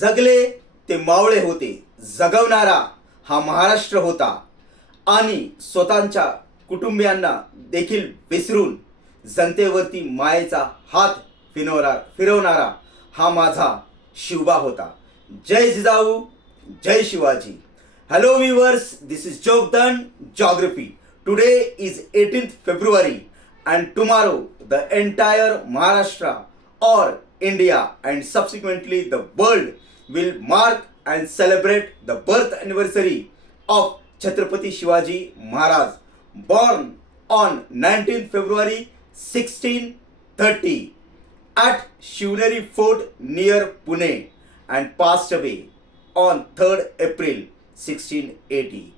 जगले ते मावळे होते. जगवणारा हा महाराष्ट्र होता आणि स्वतःच्या कुटुंबियांना देखील विसरून जनतेवरती मायेचा हात फिरवणारा हा माझा शिवबा होता. जय जिजाऊ, जय Shivaji. Hello viewers, this is Jogdan Geography. Today is 18th February and tomorrow the entire Maharashtra or India and subsequently the world will mark and celebrate the birth anniversary of Chhatrapati Shivaji Maharaj, born on 19th February 1630 at Shivneri Fort near Pune and passed away on 3rd April 1680.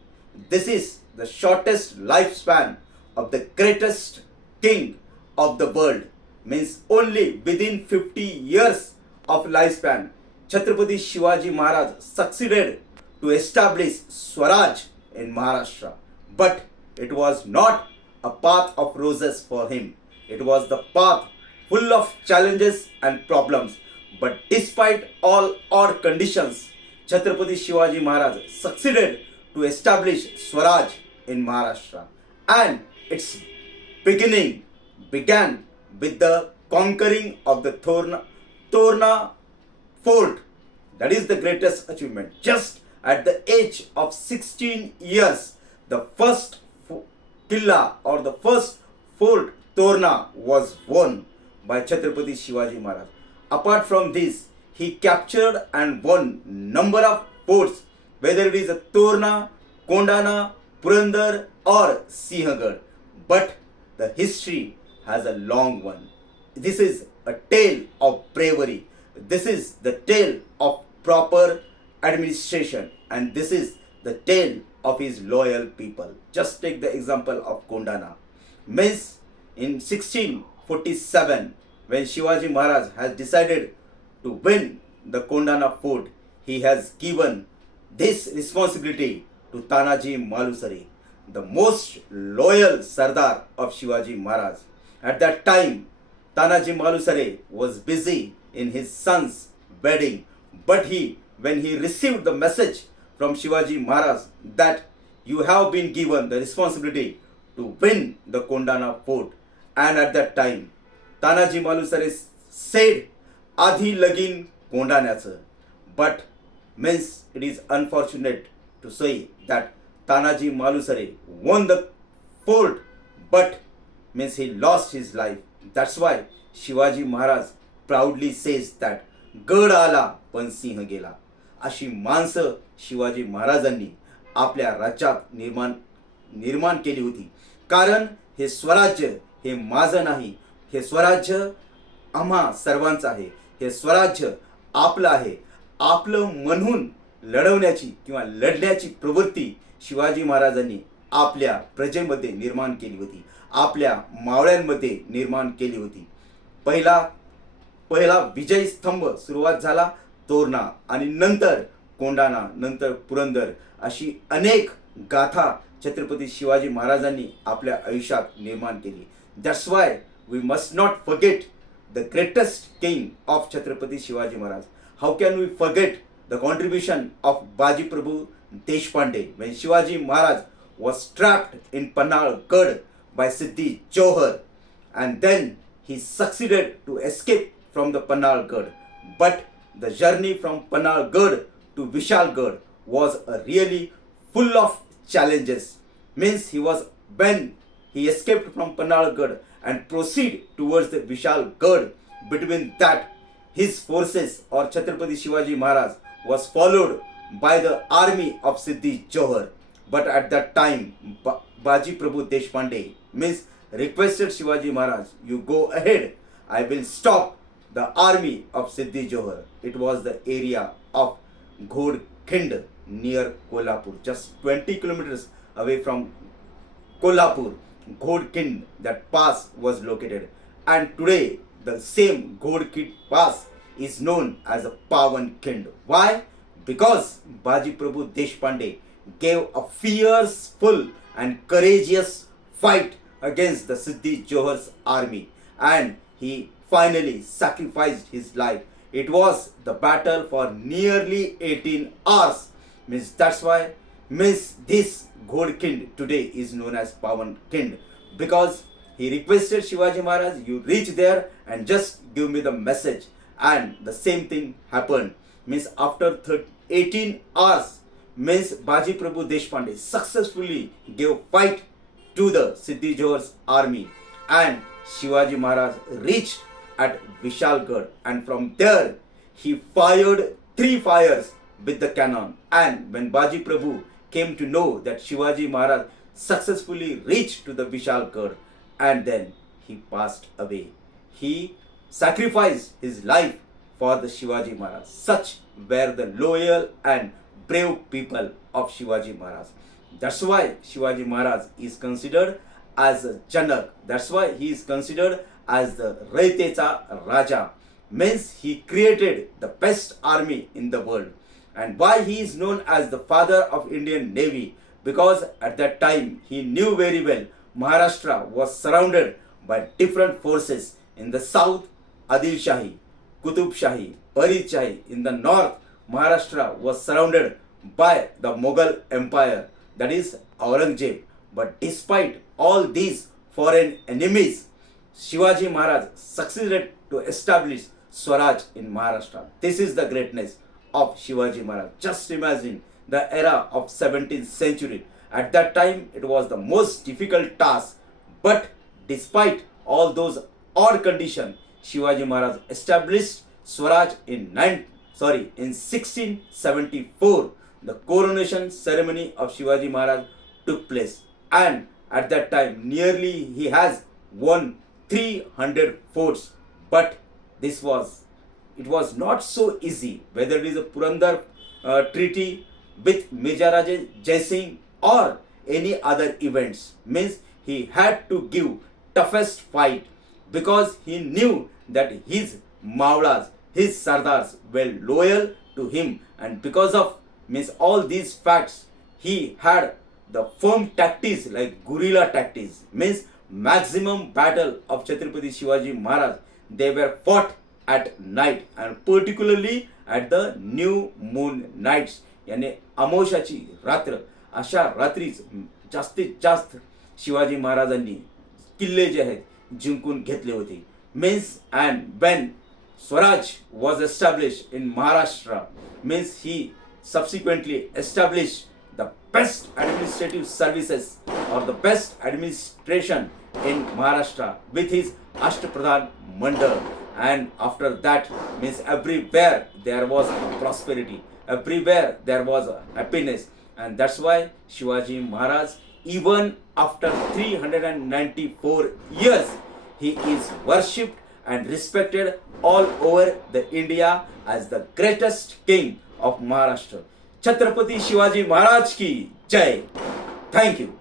This is the shortest lifespan of the greatest king of the world. Means only within 50 years of lifespan, Chhatrapati Shivaji Maharaj succeeded to establish Swaraj in Maharashtra. But it was not a path of roses for him. It was the path full of challenges and problems. But despite all odd conditions, Chhatrapati Shivaji Maharaj succeeded to establish Swaraj in Maharashtra, and its beginning began with the conquering of the Torna fort. That is the greatest achievement. Just at the age of 16 years, the first Killa or the first fort Torna was won by Chhatrapati Shivaji Maharaj. Apart from this, he captured and won number of forts, whether it is a Torna, Kondana, Purandar or Sinhagad. But the history has a long one. This is a tale of bravery. This is the tale of proper administration, and this is the tale of his loyal people. Just take the example of Kondana. Means in 1647, when Shivaji Maharaj has decided to win the Kondana fort, he has given this responsibility to Tanaji Malusare, the most loyal Sardar of Shivaji Maharaj. At that time, Tanaji Malusare was busy in his son's wedding, but when he received the message from Shivaji Maharaj that you have been given the responsibility to win the Kondana fort, and at that time, Tanaji Malusare said, "Adhi lagin Kondanaचं." But means it is unfortunate to say that Tanaji Malusare won the fort, but means he lost his life. That's why Shivaji Maharaj proudly says that गड आला पण सिंह गेला. अशी माणसं शिवाजी महाराजांनी आपल्या राज्यात निर्माण केली होती. कारण हे स्वराज्य हे माझं नाही, हे स्वराज्य आम्हा सर्वांचं आहे. हे स्वराज्य आपलं आहे. आपलं म्हणून लढवण्याची किंवा लढण्याची प्रवृत्ती शिवाजी महाराजांनी आपल्या प्रजेमध्ये निर्माण केली होती, आपल्या मावळ्यांमध्ये निर्माण केली होती. पहिला विजय स्तंभ सुरुवात झाला तोरणा, आणि नंतर कोंडाणा, नंतर पुरंदर, अशी अनेक गाथा छत्रपती शिवाजी महाराजांनी आपल्या आयुष्यात निर्माण केली. That's why we must not forget the greatest king of Chhatrapati Shivaji Maharaj. How can we forget the contribution of Baji Prabhu Deshpande when Shivaji Maharaj was trapped in Pannalgarh by Siddhi Johar, and then he succeeded to escape from the Pannalgarh. But the journey from Pannalgarh to Vishalgarh was a really full of challenges. Means when he escaped from Pannalgarh and proceed towards the Vishalgarh, between that his forces or Chhatrapati Shivaji Maharaj was followed by the army of Siddhi Johar. But at that time Baji Prabhu Deshpande means requested Shivaji Maharaj, you go ahead, I will stop the army of Siddhi Johar. It was the area of Ghodkhind near Kolhapur, just 20 kilometers away from Kolhapur. Ghodkhind, that pass was located, and today the same Ghodkhind pass is known as a Pawan Khind. Why? Because Baji Prabhu Deshpande gave a fierceful and courageous fight against the Siddhi Johar's army, and he finally sacrificed his life It was the battle for nearly 18 hours. Means that's why this Ghodkind today is known as Pawan Kind, because he requested Shivaji Maharaj, you reach there and just give me the message, and the same thing happened. Means after 18 hours, means Baji Prabhu Deshpande successfully gave fight to the Siddhi Johor's army, and Shivaji Maharaj reached at Vishalgarh, and from there he fired 3 fires with the cannon. And when Baji Prabhu came to know that Shivaji Maharaj successfully reached to the Vishalgarh, and then he passed away. He sacrificed his life for the Shivaji Maharaj. Such were the loyal and brave people of Shivaji Maharaj. That's why Shivaji Maharaj is considered as a Janak. That's why he is considered as the Raitecha Raja. Means he created the best army in the world. And why he is known as the father of Indian Navy? Because at that time he knew very well Maharashtra was surrounded by different forces. In the south, Adil Shahi, Qutub Shahi, Farid Shahi. In the north, Maharashtra was surrounded by the Mughal Empire, that is Aurangzeb. But despite all these foreign enemies, Shivaji Maharaj succeeded to establish Swaraj in Maharashtra. This is the greatness of Shivaji Maharaj. Just imagine the era of 17th century. At that time, it was the most difficult task. But despite all those odd conditions, Shivaji Maharaj established Swaraj in 1674. The coronation ceremony of Shivaji Maharaj took place, and at that time nearly he has won 300 forts. But it was not so easy, whether it is a Purandar treaty with Maharaja Jai Singh or any other events. Means he had to give toughest fight, because he knew that his Maulas, his Sardars were loyal to him, and because of all these facts, he had the firm tactics like guerrilla tactics. Means maximum battle of Chhatrapati Shivaji Maharaj, they were fought at night, and particularly at the new moon nights, यानी अमावस्याची रात्र. अशा रात्रीच जास्तीत जास्त शिवाजी महाराजांनी किल्ले जे आहेत जिंकून घेतले होते. Means and when Swaraj was established in Maharashtra, means he subsequently established the best administrative services or the best administration in Maharashtra with his Ashtapradhan Mandal. And after that, means everywhere there was prosperity, everywhere there was happiness. And that's why Shivaji Maharaj, even after 394 years, he is worshipped and respected all over the India as the greatest king of Maharashtra. Chhatrapati Shivaji Maharaj ki jai. Thank you.